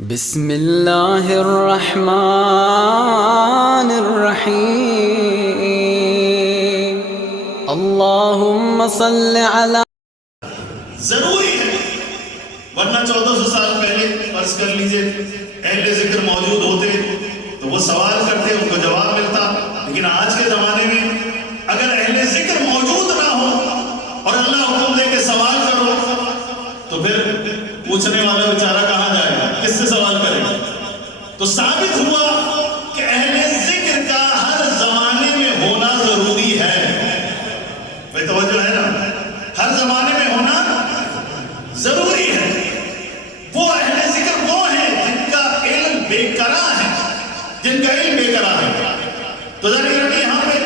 بسم اللہ الرحمن الرحیم اللہم صل علی ضروری ہے، ورنہ 1400 سال پہلے فرض کر لیجئے اہل ذکر موجود ہوتے تو وہ سوال کرتے، ان کو جواب ملتا. لیکن آج کے زمانے میں اگر اہل ذکر موجود نہ ہو اور اللہ حکم دے کے سوال کرو تو پھر پوچھنے والا بیچارہ کہاں جائے گا، کس سے سوال کرے گا؟ تو ثابت ہوا کہ اہل ذکر کا ہر زمانے میں ہونا ضروری ہے. بھائی توجہ ہے نا، ہر زمانے میں ہونا ضروری ہے. وہ اہل ذکر وہ ہیں جن کا علم بے قرار ہے، جن کا علم بے قرار ہے. تو ذرا یہاں پہ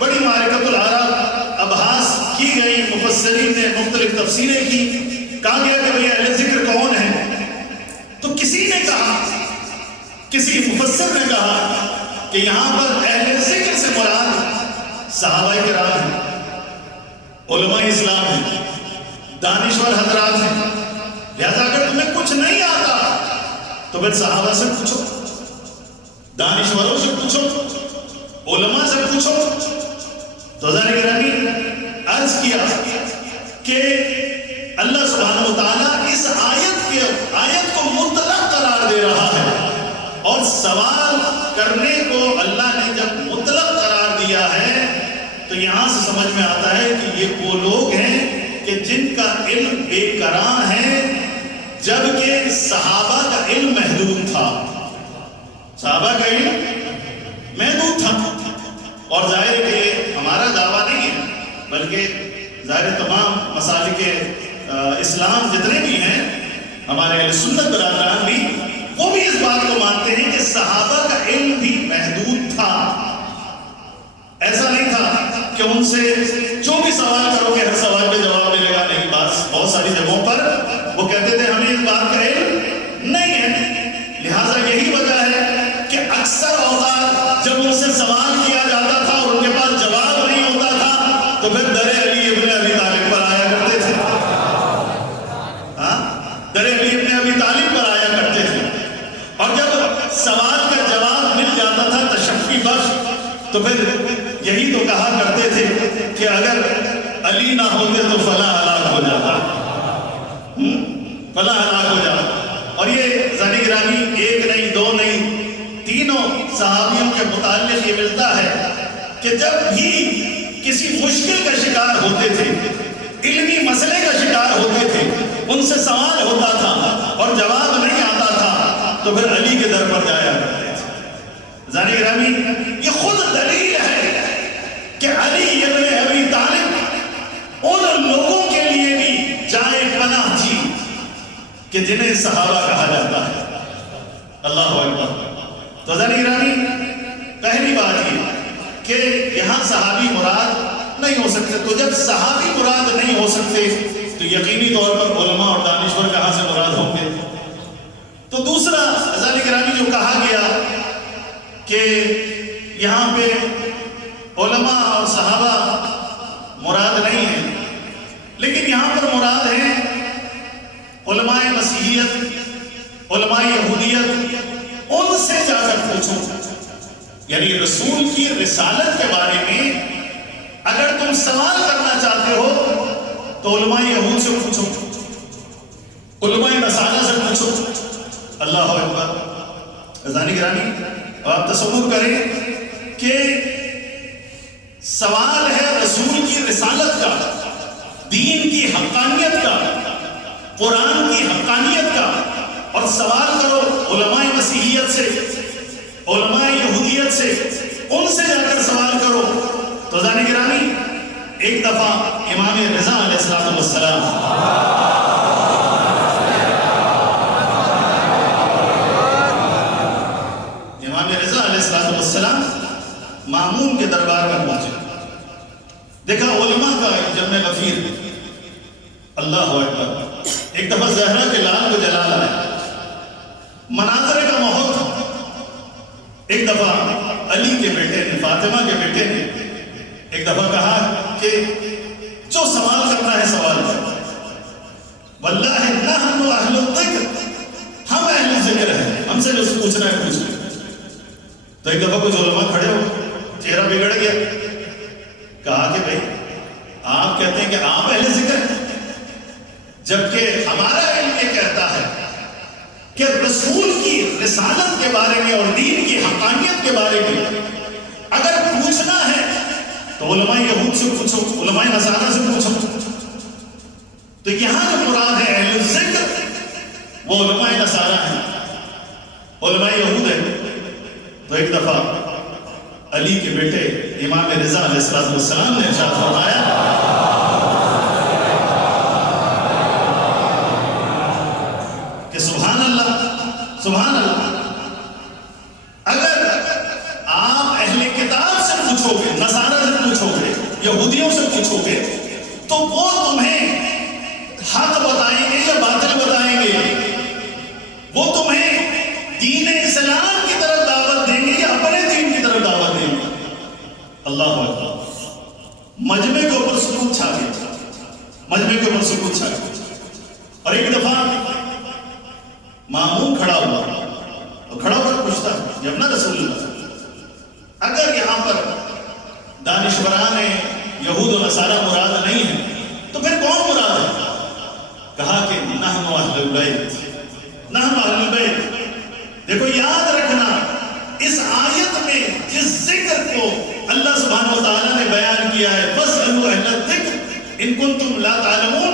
بڑی معرکۃ الآراء ابحاث کی گئی، مفسرین نے مختلف تفسیریں کی. کہا گیا کہ بھئی اہل ذکر کون ہیں؟ تو کسی نے کہا، کسی مفسر نے کہا کہ یہاں پر اہل ذکر سے مراد صحابہ کرام ہیں، علماء اسلام ہیں، دانشور حضرات ہیں. لہذا اگر تمہیں کچھ نہیں آتا تو پھر صحابہ سے پوچھو، دانشوروں سے پوچھو، علماء سے پوچھو. تو ذرا گرامی عرض کیا کہ اللہ سبحانہ وتعالیٰ اس آیت کو مطلق قرار دے رہا ہے، اور سوال کرنے کو اللہ نے جب مطلق قرار دیا ہے تو یہاں سے سمجھ میں آتا ہے کہ یہ وہ لوگ ہیں کہ جن کا علم بے قرار ہے، جبکہ صحابہ کا علم محدود تھا. صحابہ کا علم محدود تھا. اور ظاہر ہے کہ ہمارا دعویٰ نہیں ہے، بلکہ ظاہر تمام مسالک اسلام جتنے بھی ہیں، ہمارے اہل سنت برادران بھی، وہ بھی اس بات کو مانتے ہیں کہ صحابہ کا علم بھی محدود تھا. ایسا نہیں تھا کہ ان سے جو بھی سوال کرو گے ہر سوال پہ جواب ملے گا. نہیں، بہت ساری جگہوں پر وہ کہتے تھے ہمیں اس بات کا علم نہیں ہے. لہٰذا یہی وجہ ہے کہ اکثر اوقات جب ان سے سوال کیا جاتا تھا اور ان کے پاس جواب نہیں ہوتا تھا تو پھر در علی ابن ابی طالب پر آیا کرتے تھے. در علی ابن ابی طالب پر آیا کرتے تھے. اور جب سوال کا جواب مل جاتا تھا تشفی بخش، تو پھر یہی تو کہا کرتے تھے کہ اگر علی نہ ہوتے تو فلاں ہلاک ہو جاتا، فلاں ہلاک ہو جاتا. اور یہ ذانی گرامی ایک نہیں، دو نہیں، تینوں صحابیوں کے متعلق یہ ملتا ہے کہ جب بھی کسی مشکل کا شکار ہوتے تھے، علمی مسئلے کا شکار ہوتے تھے، ان سے سوال ہوتا تھا اور جواب نہیں آتا تھا تو پھر علی کے در پر جایا کرتے تھے. ذانی گرامی یہ خود دلیل ہے کہ علی ابن ابی طالب ان لوگوں کے لیے بھی جائے پناہ تھی کہ جنہیں صحابہ کہا جاتا ہے. اللہ اکبر. تو ذانی گرامی پہلی بات یہ کہ یہاں صحابی مراد نہیں ہو سکتے. تو جب صحابی مراد نہیں ہو سکتے تو یقینی طور پر علماء اور دانشور کہاں سے مراد ہوں گے؟ تو دوسرا ذانی گرامی جو کہا گیا کہ یہاں پہ علماء اور صحابہ مراد نہیں ہیں، لیکن یہاں پر مراد ہیں علماء مسیحیت، علماء یہودیت. ان سے جا کر پوچھو، یعنی رسول کی رسالت کے بارے میں اگر تم سوال کرنا چاہتے ہو تو علماء یہود سے پوچھو، علماء نصارہ سے پوچھو. اللہ اکبر. ذانی گرامی آپ تصور کریں کہ سوال ہے رسول کی رسالت کا، دین کی حقانیت کا، قرآن کی حقانیت کا، اور سوال کرو علماء مسیحیت سے، علماء یہودیت سے، ان سے جا کر سوال کرو. تو ذانی گرامی ایک دفعہ امام رضا علیہ السلام مامون کے دربار میں پہنچے. دیکھا علماء کا جمع غفیر. اللہ اکبر. ایک دفعہ زہرا کے لال کو جلال آیا، مناظرے کا ماحول تھا. ایک دفعہ علی کے بیٹے نے، فاطمہ کے بیٹے نے ایک دفعہ کہا کہ جو سوال کرنا ہے سوال کر. واللہ نحن اہل الذکر، ہم اہل ذکر ہیں. ہم سے جو پوچھنا ہے پوچھ لیں. تو ایک دفعہ کچھ علماء کھڑے ہو, چہرہ بگڑ گیا, کہا کہ بھائی آپ کہتے ہیں کہ آپ اہل ذکر ہیں, جبکہ ہمارا علم یہ کہتا ہے کہ رسول کی رسالت کے بارے میں اور دین کی حقانیت کے بارے میں اگر پوچھنا ہے تو علماء یہود سے پوچھو, علماء نصارہ سے پوچھو. تو یہاں جو مراد ہے اہل ذکر وہ علماء نصارہ ہیں, علماء یہود ہیں. تو ایک دفعہ علی کے بیٹے امام رضا علیہ السلام نے ارشاد فرمایا کہ سبحان اللہ, اگر آپ اہل کتاب سے پوچھو گے, نصارہ سے پوچھو گے, یہودیوں سے پوچھو گے, تو وہ تمہیں حق بتائیں گے یا باطل بتائیں گے؟ وہ تمہیں دین اسلام کی طرف دعوت دیں گے یا اپنے دین کی طرف دعوت دیں گے؟ اللہ اکبر. مجمع کے اوپر سکوت چھا گیا, مجمع کے اوپر سکوت چھا گیا. اور ایک دفعہ مامون کھڑا ہوا اور کھڑا ہوا پوچھتا ہے جب نا رسول اللہ, اگر یہاں پر دانشوران یہود و نصارہ مراد نہیں ہے تو پھر کون مراد ہے؟ کہا کہ نحن اہل البیت, نحن اہل البیت. دیکھو یاد رکھنا, اس آیت میں جس ذکر کو اللہ سبحانہ و تعالیٰ نے بیان کیا ہے فاسألوا اہل الذکر ان کنتم لا تعلمون,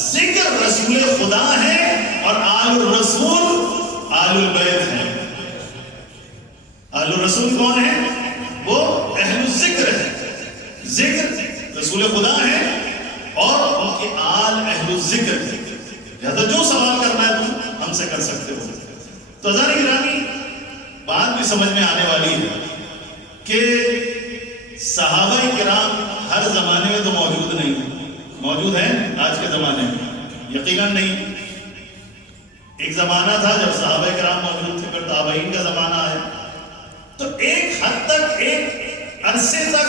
ذکر رسول خدا ہے اور آل الرسول آل البیت ہے. آل الرسول کون ہے؟ وہ اہل الذکر ہے. ذکر رسول خدا ہے اور ان کی آل اہل الذکر ہے. لہذا جو سوال کرنا ہے تم ہم سے کر سکتے ہو. تو حضرات گرامی بات بھی سمجھ میں آنے والی ہے کہ صحابہ کرام ہر زمانے میں تو موجود نہیں ہیں, موجود ہیں آج کے زمانے میں یقیناً نہیں. ایک زمانہ تھا جب صحابہ کرام موجود تھے, پھر تابعین کا زمانہ آیا, تو ایک حد تک ایک عرصے تک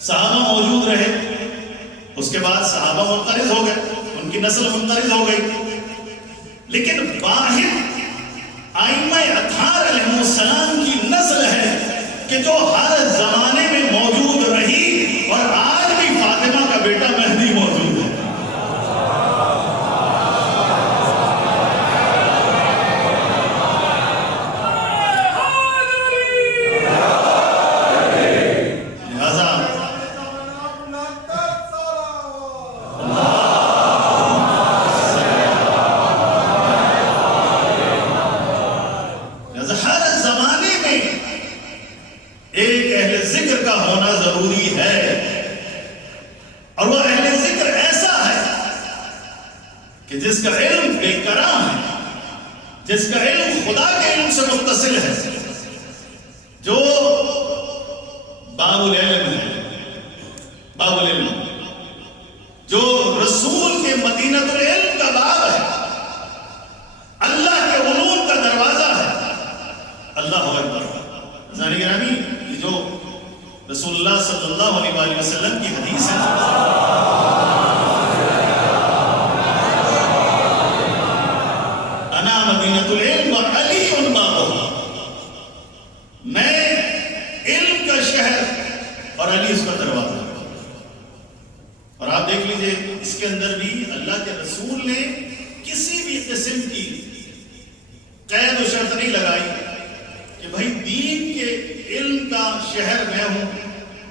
صحابہ موجود رہے, اس کے بعد صحابہ منقرض ہو گئے, ان کی نسل منقرض ہو گئی. لیکن واحد ائمہ اطہار علیہ السلام کی نسل ہے کہ جو ہر زمانے میں موجود رہی اور آج بھی فاطمہ کا بیٹا مہدی موجود ہے. جس کا علم بے کرام ہے, جس کا علم خدا کے علم سے متصل ہے, جو باب العلم ہے, باب العلم جو رسول کے مدینۃ العلم کا باب ہے, اللہ کے علوم کا دروازہ ہے. اللہ اکبر. حضرات گرامی, یہ جو رسول اللہ صلی اللہ علیہ وسلم کی حدیث ہے, مدینۃ العلم و علی بابہ, میں علم کا شہر اور علی اس کا دروازہ. اور آپ دیکھ لیجئے اس کے اندر بھی اللہ کے رسول نے کسی بھی قسم کی قید و شرط نہیں لگائی کہ بھائی دین کے علم کا شہر میں ہوں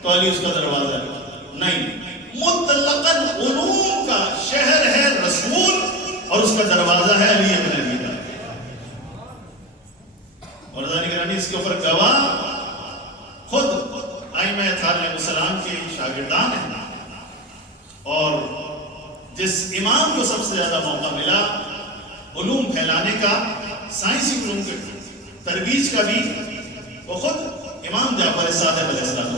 تو علی اس کا دروازہ ہے. نہیں, مطلقاً علوم کا شہر ہے رسول اور اس کا دروازہ ہے علی ابن ابی طالب. اور اس کے اوپر گواہ خود ائمہ اطہار علیہ السلام کے شاگردان ہیں. اور جس امام کو سب سے زیادہ موقع ملا علوم پھیلانے کا, سائنسی علوم کے ترویج کا بھی, وہ خود امام جعفر صادق علیہ السلام.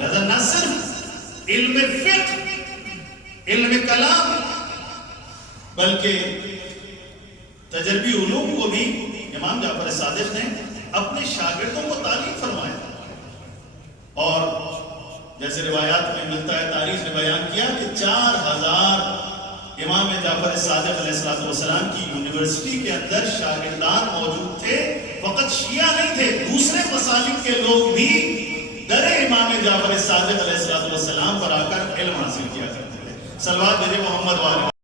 لہذا نہ صرف علم فقہ, علم کلام, بلکہ تجربی علوم کو بھی امام جعفر صادق نے اپنے شاگردوں کو تعلیم فرمایا. اور جیسے روایات میں ملتا ہے، تاریخ نے بیان کیا کہ 4000 امام جعفر صادق علیہ السلام کی یونیورسٹی کے اندر شاگردان موجود تھے، فقط شیعہ نہیں تھے، دوسرے مسالک کے لوگ بھی در امام جعفر صادق علیہ السلام پر آ کر علم حاصل کیا کرتے تھے۔ صلوات بھیجے محمد والے